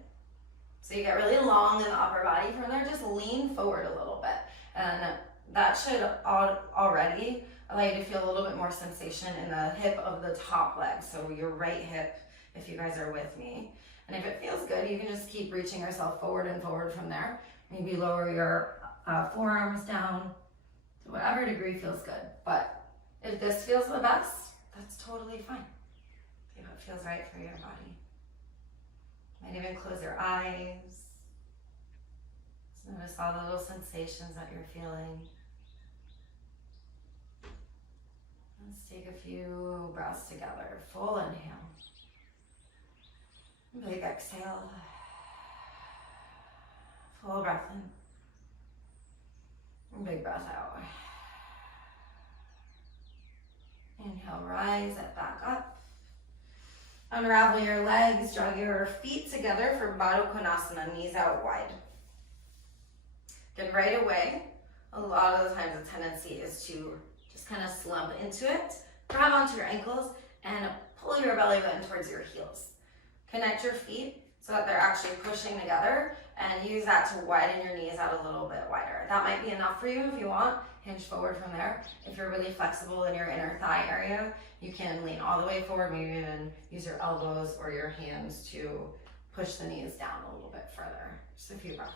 So you get really long in the upper body. From there, just lean forward a little bit. And that should already allow you to feel a little bit more sensation in the hip of the top leg. So your right hip, if you guys are with me. And if it feels good, you can just keep reaching yourself forward and forward from there. Maybe lower your forearms down to whatever degree feels good. But if this feels the best, that's totally fine. See what feels right for your body. Might even close your eyes. Just notice all the little sensations that you're feeling. Let's take a few breaths together. Full inhale. Big exhale. Full breath in. Big breath out. Inhale, rise it back up. Unravel your legs, draw your feet together for Baddha Konasana, knees out wide. Then right away, a lot of the times the tendency is to just kind of slump into it, grab onto your ankles, and pull your belly button towards your heels. Connect your feet so that they're actually pushing together, and use that to widen your knees out a little bit wider. That might be enough for you if you want. Hinge forward from there. If you're really flexible in your inner thigh area, you can lean all the way forward, maybe even use your elbows or your hands to push the knees down a little bit further. Just a few breaths.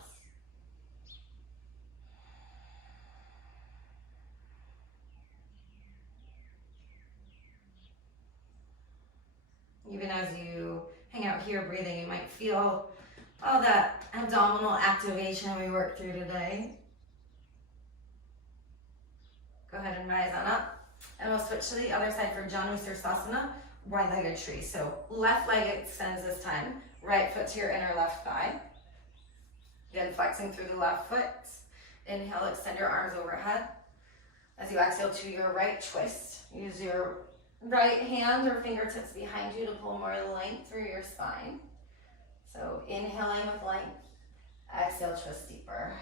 Even as you hang out here breathing, you might feel all that abdominal activation we worked through today. Go ahead and rise on up. And we'll switch to the other side for Janu Sirsasana, wide-legged tree. So left leg extends this time. Right foot to your inner left thigh. Again, flexing through the left foot. Inhale, extend your arms overhead. As you exhale to your right, twist. Use your right hand or fingertips behind you to pull more length through your spine. So inhaling with length. Exhale, twist deeper.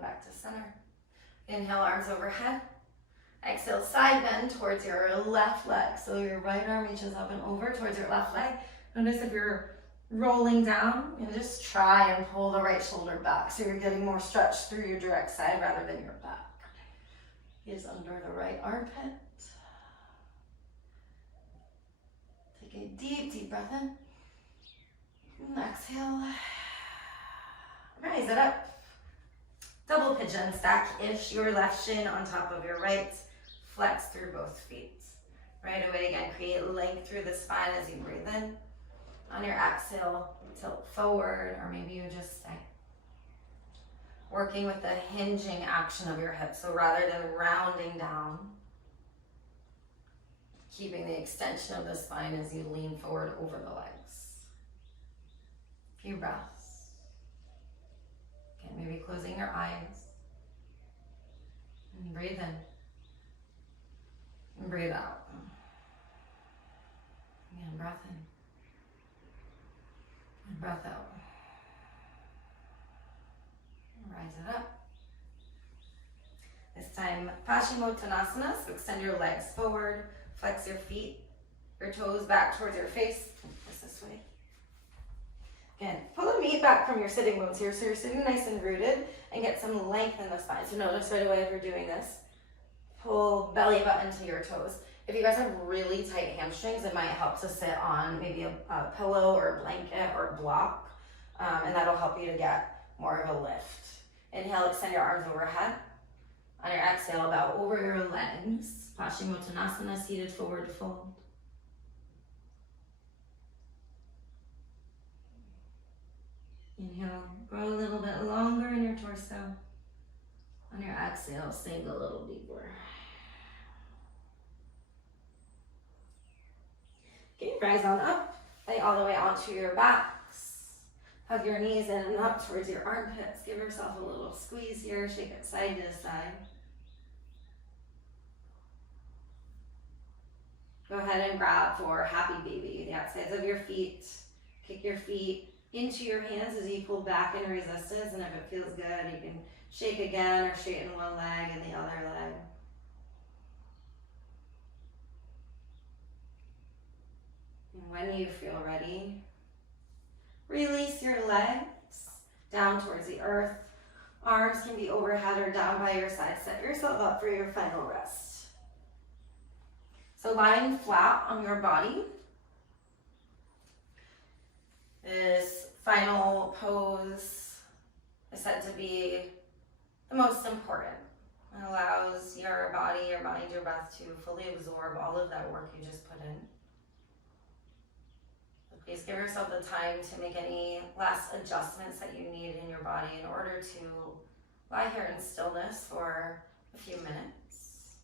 Back to center. Inhale, arms overhead. Exhale, side bend towards your left leg. So your right arm reaches up and over towards your left leg. Notice if you're rolling down, you just try and pull the right shoulder back so you're getting more stretch through your direct side rather than your back. Is under the right armpit. Take a deep, deep breath in. And exhale. Rise it up. Double pigeon, stack-ish, your left shin on top of your right. Flex through both feet. Right away, again, create length through the spine as you breathe in. On your exhale, tilt forward, or maybe you just stay. Working with the hinging action of your hips, so rather than rounding down, keeping the extension of the spine as you lean forward over the legs. Few breaths. Okay, maybe closing your eyes. And breathe in. And breathe out. Again, breath in. And breath out. And rise it up. This time, Paschimottanasana, so extend your legs forward, flex your feet, your toes back towards your face. Just this way. Again, pull the meat back from your sitting bones here so you're sitting nice and rooted and get some length in the spine. So notice right away if you're doing this, pull belly button to your toes. If you guys have really tight hamstrings, it might help to sit on maybe a pillow or a blanket or a block, and that'll help you to get more of a lift. Inhale, extend your arms overhead. On your exhale, bow over your legs. Paschimottanasana, seated forward fold. Inhale, grow a little bit longer in your torso. On your exhale, sink a little deeper. Okay, rise on up. Lay all the way onto your backs. Hug your knees in and up towards your armpits. Give yourself a little squeeze here. Shake it side to side. Go ahead and grab for happy baby, the outsides of your feet. Kick your feet into your hands as you pull back in resistance, and if it feels good, you can shake again or straighten one leg and the other leg. And when you feel ready, release your legs down towards the earth. Arms can be overhead or down by your side. Set yourself up for your final rest. So lying flat on your body. This final pose is said to be the most important. It allows your body, your mind, your breath to fully absorb all of that work you just put in. Please give yourself the time to make any last adjustments that you need in your body in order to lie here in stillness for a few minutes.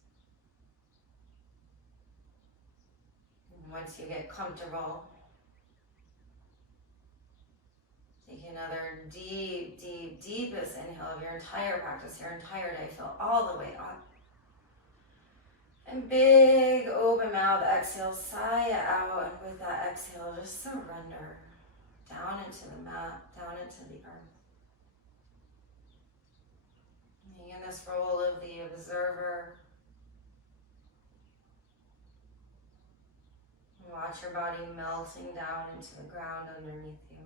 And once you get comfortable, take another deep, deep, deepest inhale of your entire practice, your entire day. Fill all the way up. And big open mouth exhale, sigh out, and with that exhale, just surrender down into the mat, down into the earth. Being in this role of the observer, and watch your body melting down into the ground underneath you.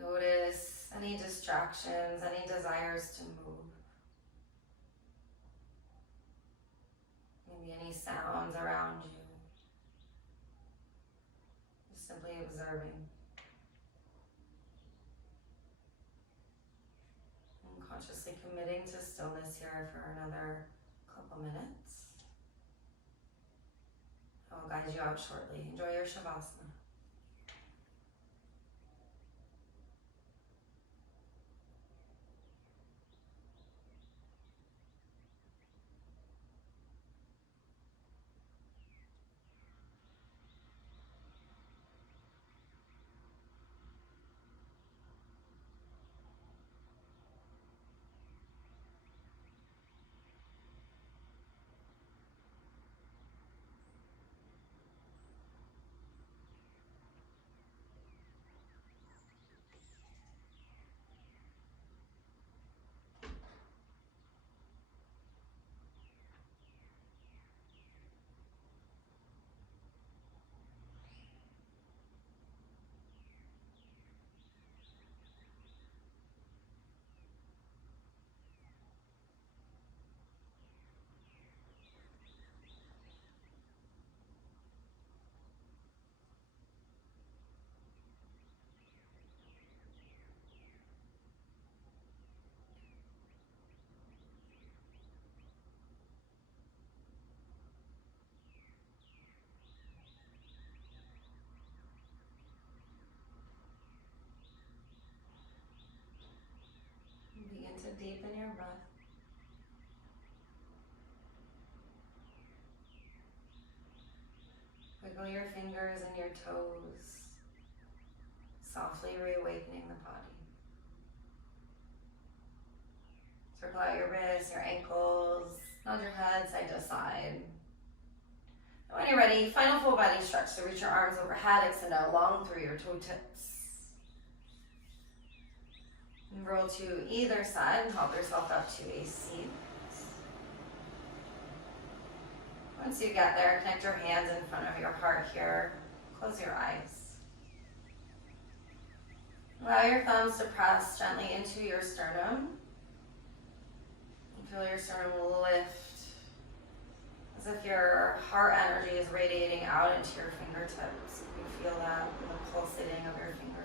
Notice any distractions, any desires to move. Maybe any sounds around you. Just simply observing. And consciously committing to stillness here for another couple minutes. I'll guide you out shortly. Enjoy your Shavasana. Begin to deepen your breath. Wiggle your fingers and your toes, softly reawakening the body. Circle out your wrists, your ankles, nod your head side to side. And when you're ready, final full body stretch. So reach your arms overhead, extend out long through your toe tips. And roll to either side and help yourself up to a seat. Once you get there, connect your hands in front of your heart here. Close your eyes. Allow your thumbs to press gently into your sternum. Feel your sternum lift as if your heart energy is radiating out into your fingertips. You feel that in the pulsating of your fingers.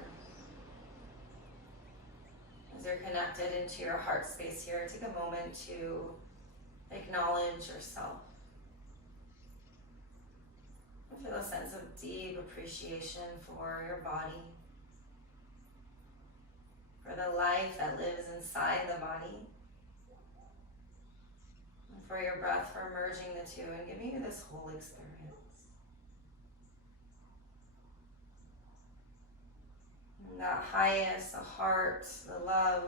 As you're connected into your heart space here, take a moment to acknowledge yourself. Feel a sense of deep appreciation for your body, for the life that lives inside the body, and for your breath for merging the two and giving you this whole experience. And that highest, the heart, the love,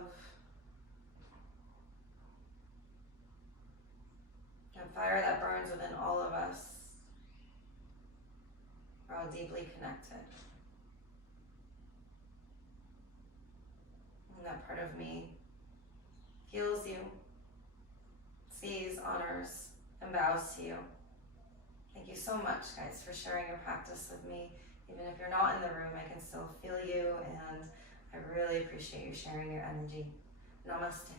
that fire that burns within all of us. We're all deeply connected. And that part of me heals you, sees, honors, and bows to you. Thank you so much, guys, for sharing your practice with me. Even if you're not in the room, I can still feel you, and I really appreciate you sharing your energy. Namaste.